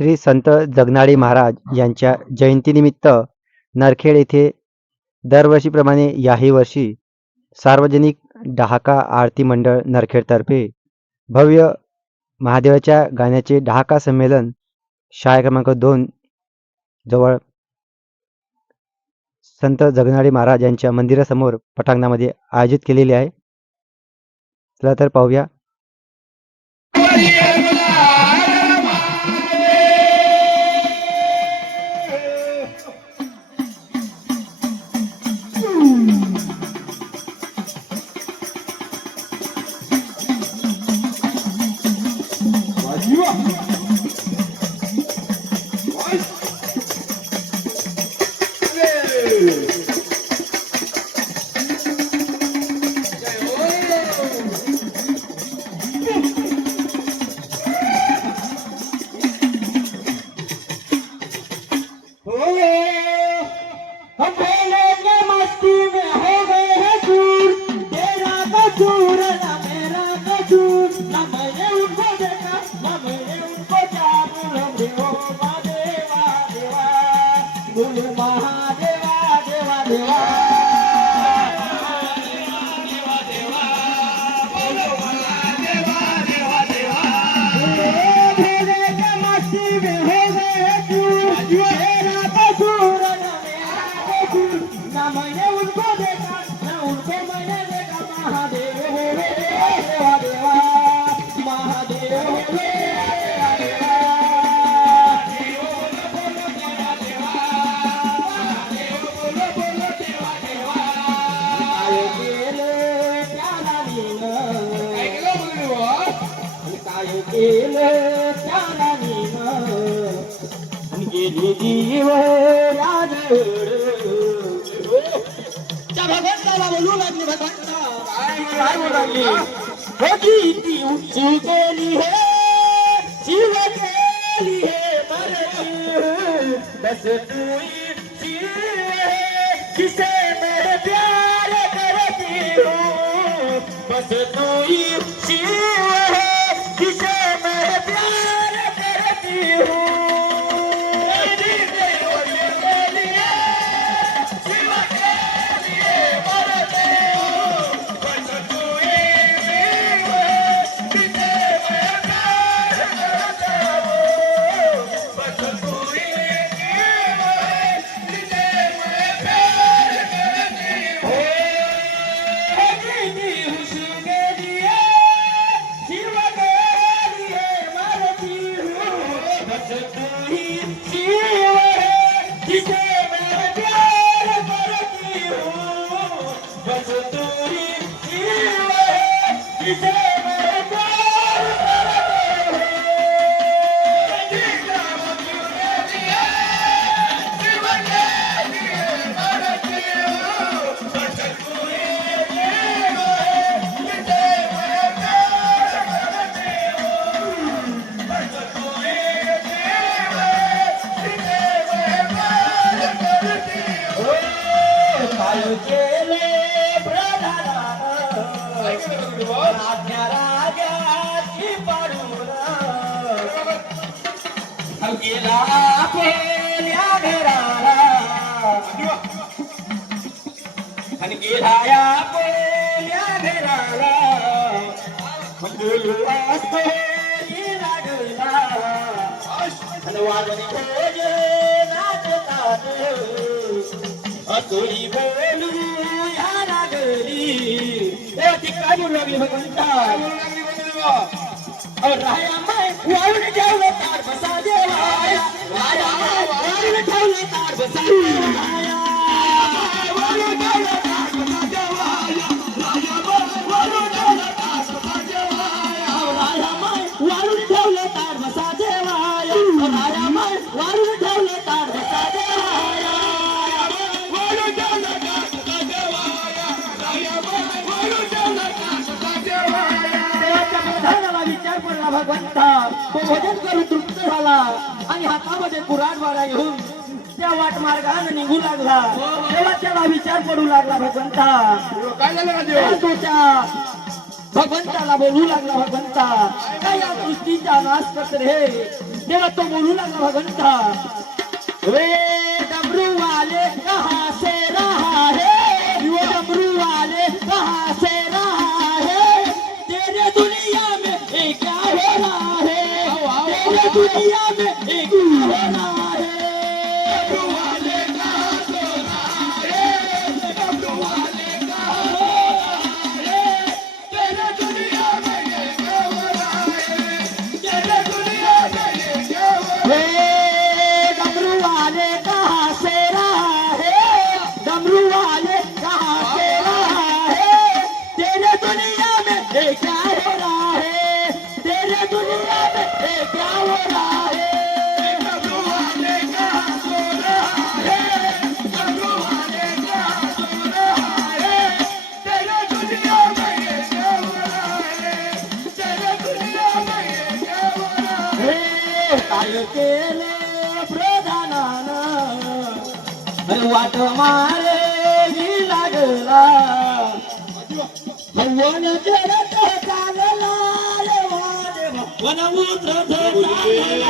श्री संत जगनाडे महाराज यांच्या जयंतीनिमित्त नरखेड येथे दरवर्षीप्रमाणे याही वर्षी सार्वजनिक डहाका आरती मंडळ नरखेडतर्फे भव्य महादेवाच्या गाण्याचे डहाका संमेलन शाळा क्रमांक 2 जवळ संत जगनाडे महाराज यांच्या मंदिरासमोर पटांगणामध्ये आयोजित केलेले आहे. चला तर पाहूया. भगवंता तो भजन करून तृप्त झाला आणि हातामध्ये कुऱ्हाड वारा घेऊन त्या वाट मार्गाने निघू लागला. तेव्हा त्याला विचार पडू लागला भगवंता काय झालं राजे? तो त्या भगवंताला बोलू लागला, भगवंता काय या सृष्टीचा नाश करत रे, तेव्हा तो बोलू लागला भगवंता, वे डमरू वाले कहाँ से रहा है, वो डमरू वाले कहाँ से रहा है, तेरे दुनिया में ये क्या हो रहा है, तेरे दुनिया में ये क्या हो रहा है। डमरू वाले कहाँ से रहा है, डमरू वाले कहाँ से रहा है, तेरे दुनिया में ये क्या हो रहा है, तेरे दुनिया में ये क्या हो रहा है। डमरू वाले कहाँ से रहा है, डमरू वाले कहाँ से रहा है, तेरे दुनिया में ये क्या हो रहा है, तेरे दुनिया में ये क्या हो रहा है। डमरू वाले कहाँ सो रहा है, डमरू वाले कहाँ सो रहा है, तेरे दुनिया में ये क्या हो रहा है, तेरे दुनिया में ये क्या हो रहा है। काय केले प्रधानानं, अरे वाट मारे ही लागला, वन जरत चालला रे वा देवा, वन उतरत चालला